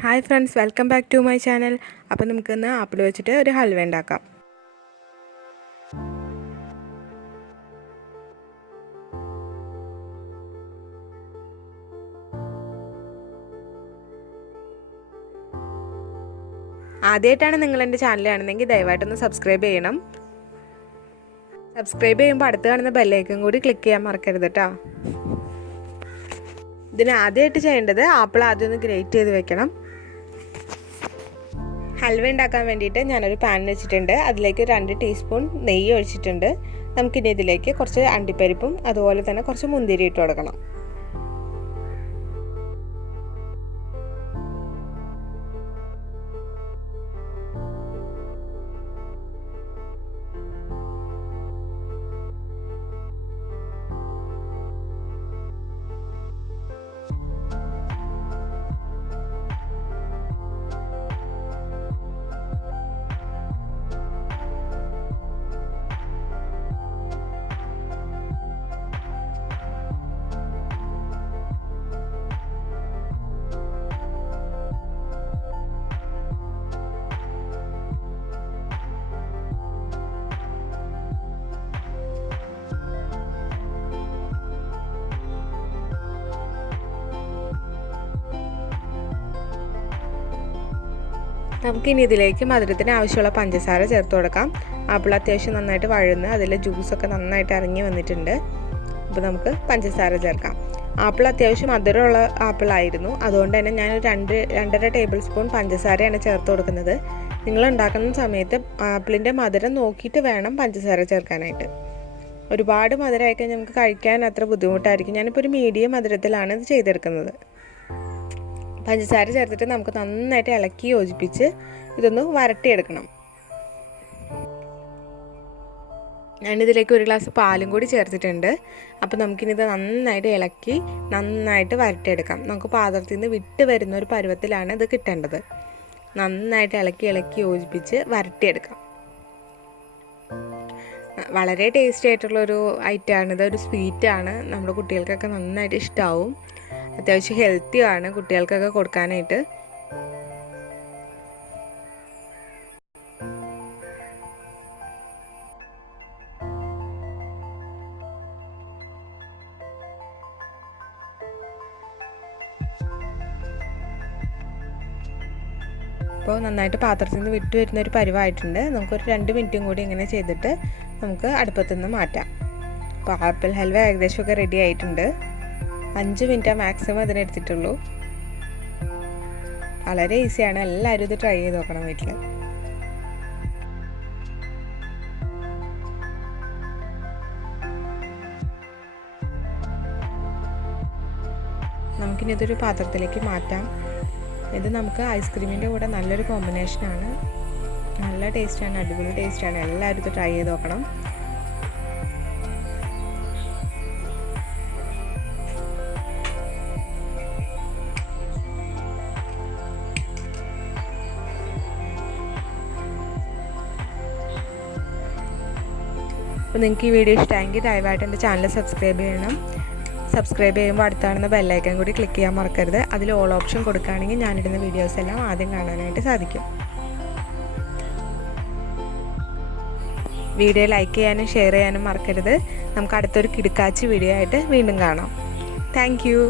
Hi friends, welcome back to my channel. അപ്പോൾ നമുക്കിന്ന് apple വെച്ചിട്ട് ഒരു ഹൽവ ഉണ്ടാക്കാം. ആദ്യമായിട്ടാണ് നിങ്ങൾ എൻ്റെ ചാനൽ കാണുന്നതെങ്കിൽ ദയവായിട്ടൊന്ന് സബ്സ്ക്രൈബ് ചെയ്യണം. സബ്സ്ക്രൈബ് ചെയ്യുമ്പോൾ അടുത്ത് കാണുന്ന ബെല്ലൈക്കൺ കൂടി ക്ലിക്ക് ചെയ്യാൻ മറക്കരുത് കേട്ടോ. ഇതിന് ആദ്യമായിട്ട് ചെയ്യേണ്ടത് ആപ്പിൾ ആദ്യം ഒന്ന് ഗ്രേറ്റ് ചെയ്ത് വെക്കണം. ഹൽവ ഉണ്ടാക്കാൻ വേണ്ടിയിട്ട് ഞാനൊരു പാൻ വെച്ചിട്ടുണ്ട്. അതിലേക്ക് 2 ടീസ്പൂൺ നെയ്യ് ഒഴിച്ചിട്ടുണ്ട്. നമുക്കിനി ഇതിലേക്ക് കുറച്ച് അണ്ടിപ്പരിപ്പും അതുപോലെ തന്നെ കുറച്ച് മുന്തിരി ഇട്ട് കൊടുക്കണം. നമുക്കിനി ഇതിലേക്ക് മധുരത്തിന് ആവശ്യമുള്ള പഞ്ചസാര ചേർത്ത് കൊടുക്കാം. ആപ്പിൾ അത്യാവശ്യം നന്നായിട്ട് വഴന്ന് അതിലെ ജ്യൂസൊക്കെ നന്നായിട്ട് ഇറങ്ങി വന്നിട്ടുണ്ട്. അപ്പോൾ നമുക്ക് പഞ്ചസാര ചേർക്കാം. ആപ്പിൾ അത്യാവശ്യം മധുരമുള്ള ആപ്പിളായിരുന്നു, അതുകൊണ്ട് തന്നെ ഞാൻ 2-2.5 ടേബിൾ സ്പൂൺ പഞ്ചസാരയാണ് ചേർത്ത് കൊടുക്കുന്നത്. നിങ്ങൾ ഉണ്ടാക്കുന്ന സമയത്ത് ആപ്പിളിൻ്റെ മധുരം നോക്കിയിട്ട് വേണം പഞ്ചസാര ചേർക്കാനായിട്ട്. ഒരുപാട് മധുരമായിക്കഴിഞ്ഞാൽ നമുക്ക് കഴിക്കാൻ അത്ര ബുദ്ധിമുട്ടായിരിക്കും. ഞാനിപ്പോൾ ഒരു മീഡിയം മധുരത്തിലാണ് ഇത് ചെയ്തെടുക്കുന്നത്. പഞ്ചസാര ചേർത്തിട്ട് നമുക്ക് നന്നായിട്ട് ഇളക്കി യോജിപ്പിച്ച് ഇതൊന്ന് വരട്ടിയെടുക്കണം. ഞാനിതിലേക്ക് 1 ഗ്ലാസ് പാലും കൂടി ചേർത്തിട്ടുണ്ട്. അപ്പോൾ നമുക്കിനിത് നന്നായിട്ട് ഇളക്കി നന്നായിട്ട് വരട്ടിയെടുക്കാം. നമുക്ക് പാത്രത്തിൽ നിന്ന് വിട്ട് വരുന്ന ഒരു പരുവത്തിലാണ് ഇത് കിട്ടേണ്ടത്. നന്നായിട്ട് ഇളക്കി യോജിപ്പിച്ച് വരട്ടിയെടുക്കാം. വളരെ ടേസ്റ്റി ആയിട്ടുള്ളൊരു ഐറ്റമാണിത്. ഒരു സ്വീറ്റാണ്. നമ്മുടെ കുട്ടികൾക്കൊക്കെ നന്നായിട്ട് ഇഷ്ടമാവും. അത്യാവശ്യം ഹെൽത്തിയാണ് കുട്ടികൾക്കൊക്കെ കൊടുക്കാനായിട്ട്. അപ്പോൾ നന്നായിട്ട് പാത്രത്തിൽ നിന്ന് വിട്ട് വരുന്ന ഒരു പരുവായിട്ടുണ്ട്. നമുക്കൊരു 2 മിനിറ്റും കൂടി ഇങ്ങനെ ചെയ്തിട്ട് നമുക്ക് അടുപ്പത്തു നിന്ന് മാറ്റാം. അപ്പോൾ ആപ്പിൾ ഹൽവ ഏകദേശമൊക്കെ റെഡി ആയിട്ടുണ്ട്. 5 മിനിറ്റ് മാക്സിമം അതിനെടുത്തിട്ടുള്ളൂ. വളരെ ഈസിയാണ്. എല്ലാവരും ഇത് ട്രൈ ചെയ്ത് നോക്കണം വീട്ടിൽ. നമുക്കിനി ഇതൊരു പാത്രത്തിലേക്ക് മാറ്റാം. ഇത് നമുക്ക് ഐസ്ക്രീമിൻ്റെ കൂടെ നല്ലൊരു കോമ്പിനേഷനാണ്. നല്ല ടേസ്റ്റാണ്, അടിപൊളി ടേസ്റ്റാണ്. എല്ലാവരും ഇത് ട്രൈ ചെയ്ത് നോക്കണം. അപ്പോൾ നിങ്ങൾക്ക് ഈ വീഡിയോ ഇഷ്ടമായെങ്കിൽ ദയവായിട്ട് എൻ്റെ ചാനൽ സബ്സ്ക്രൈബ് ചെയ്യണം. സബ്സ്ക്രൈബ് ചെയ്യുമ്പോൾ അടുത്താണെന്ന ബെല്ലൈക്കൺ കൂടി ക്ലിക്ക് ചെയ്യാൻ മറക്കരുത്. അതിൽ ഓൾ ഓപ്ഷൻ കൊടുക്കുകയാണെങ്കിൽ ഞാനിടുന്ന വീഡിയോസ് എല്ലാം ആദ്യം കാണാനായിട്ട് സാധിക്കും. വീഡിയോ ലൈക്ക് ചെയ്യാനും ഷെയർ ചെയ്യാനും മറക്കരുത്. നമുക്ക് അടുത്തൊരു കിടുക്കാച്ചി വീഡിയോ ആയിട്ട് വീണ്ടും കാണാം. Thank you.